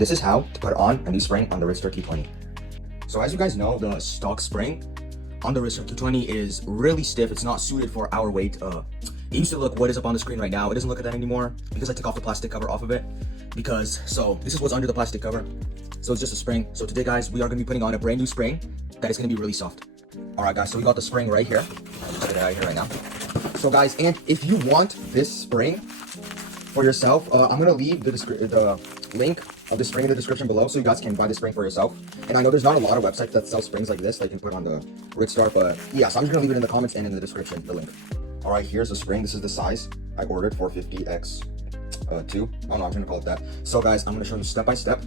this is how to put on a new spring on the Ridstar Q20. So as you guys know, the stock spring on the Ridstar Q20 is really stiff. It's not suited for our weight. It used to look what is up on the screen right now. It doesn't look at that anymore because I took off the plastic cover off of it. So this is what's under the plastic cover. So it's just a spring. So today, guys, we are going to be putting on a brand new spring that is going to be really soft. All right, guys, so we got the spring right here. I'll just get it out of here right now. So guys, and if you want this spring for yourself, I'm going to leave the link of the spring in the description below so you guys can buy the spring for yourself. And I know there's not a lot of websites that sell springs like this that you can put on the Ridstar, but yeah, so I'm just going to leave it in the comments and in the description, the link. All right, here's the spring. This is the size I ordered, 450x 2. Oh no, I'm going to call it that. So guys, I'm going to show you step by step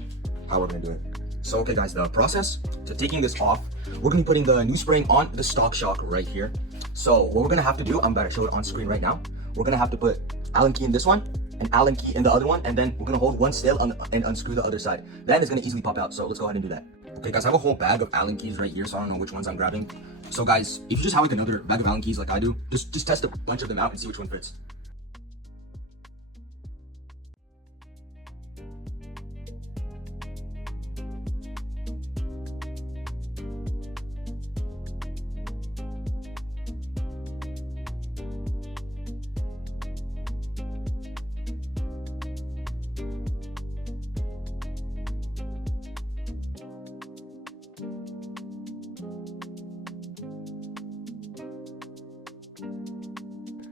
how we're going to do it. So okay guys, the process to taking this off, we're going to be putting the new spring on the stock shock right here. So what we're going to have to do, I'm about to show it on screen right now. We're going to have to put Allen key in this one and Allen key in the other one, and then we're going to hold one still and unscrew the other side. Then it's going to easily pop out. So let's go ahead and do that. Okay guys, I have a whole bag of Allen keys right here, so I don't know which ones I'm grabbing. So guys, if you just have like another bag of Allen keys like I do, just test a bunch of them out and see which one fits.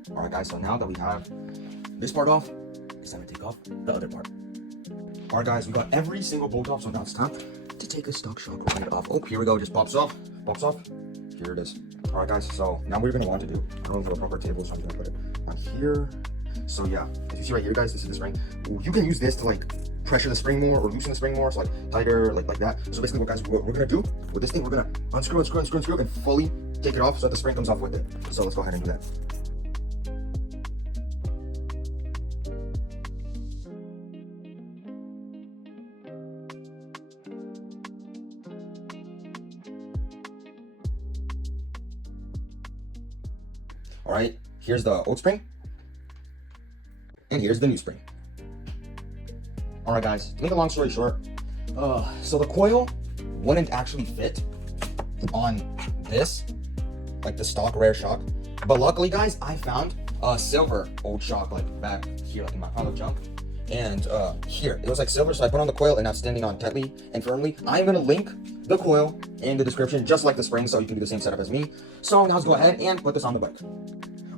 All right guys, so now that we have this part off, it's time to take off the other part. All right guys, we got every single bolt off, so now it's time to take a stock shock right off. Oh, here we go, just pops off. Here it is. All right guys, so now what you're gonna want to do, I don't have a proper table, so I'm gonna put it on here. So yeah, as you see right here guys, this is the spring. You can use this to like pressure the spring more or loosen the spring more, so like tighter, like that. So basically what we're gonna do with this thing, we're gonna unscrew and fully take it off so that the spring comes off with it. So let's go ahead and do that. All right, here's the old spring, and here's the new spring. All right, guys, to make a long story short, so the coil wouldn't actually fit on this, like the stock rare shock. But luckily, guys, I found a silver old shock, like back here, like in my pile of junk. And here, it was like silver, so I put on the coil, and now it's standing on tightly and firmly. I'm gonna link the coil in the description, just like the spring, so you can do the same setup as me. So now let's go ahead and put this on the bike.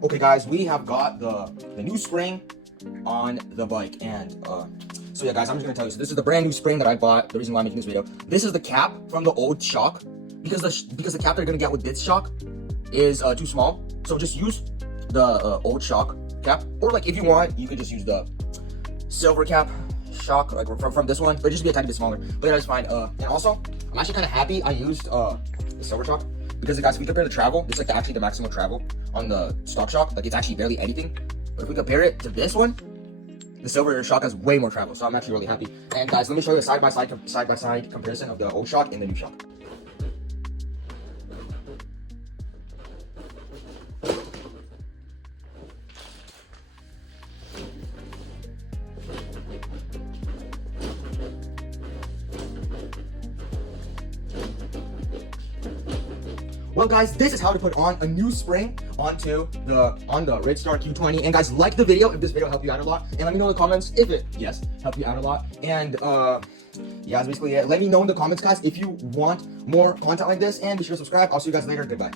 Okay guys, we have got the new spring on the bike, and so yeah guys, I'm just gonna tell you, so this is the brand new spring that I bought. The reason why I'm making this video, this is the cap from the old shock, because the cap that you're gonna get with this shock is too small. So just use the old shock cap, or like if you want, you could just use the silver cap shock, like from this one, but just be a tiny bit smaller. But that's fine. And also, I'm actually kind of happy I used the silver shock, because guys, if we compare the travel, it's like actually the maximum travel on the stock shock. Like it's actually barely anything. But if we compare it to this one, the silver shock has way more travel. So I'm actually really happy. And guys, let me show you a side by side comparison of the old shock and the new shock. Well guys, this is how to put on a new spring on the Ridstar Q20. And guys, like the video if this video helped you out a lot, and let me know in the comments if it helped you out a lot. And yeah, that's basically it. Let me know in the comments guys if you want more content like this, and be sure to subscribe. I'll see you guys later. Goodbye.